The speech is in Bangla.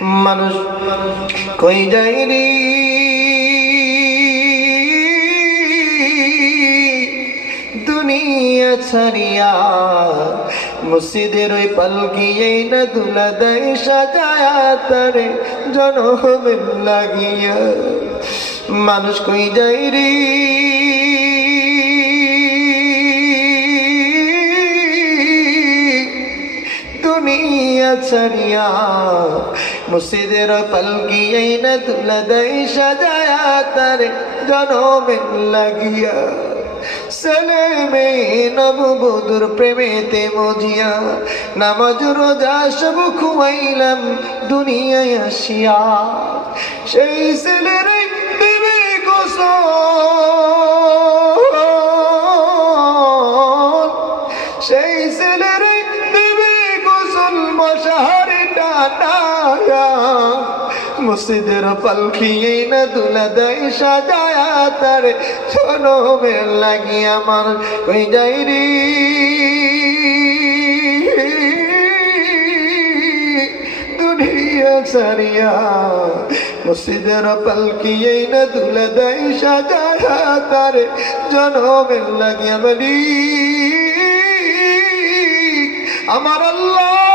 মানুষ কই যাইনি দুনিয়া ছাড়িয়া, মসজিদের ওই পালকি এই না দুলা দেয় সাজায়া তারে জনমের লাগিয়া। মানুষ কই যাই রে দুনিয়া ছাড়িয়া, মসজিদের পালকি এই না দুলা দেয় সাজায়া তারে জনমের লাগিয়া। ছেলে মেয়ে নববধূর প্রেমেতে মজিয়া, নামাজ রোজা সব খুয়াইলাম দুনিয়ায় আসিয়া। সেই ছেলের দিবে গোসল, সেই ছেলের দিবে গোসল মশারি টানায়া, মসজিদের পালকি এই না দুলা দেয় সাজায়া তারে জনমের লাগিয়া। মানুষ কই যাই রে দুনিয়া ছাড়িয়া, মসজিদের পালকি এই না দুলা দেয় সাজায়া তারে জনমের লাগিয়া। বলি আমার আল্লাহ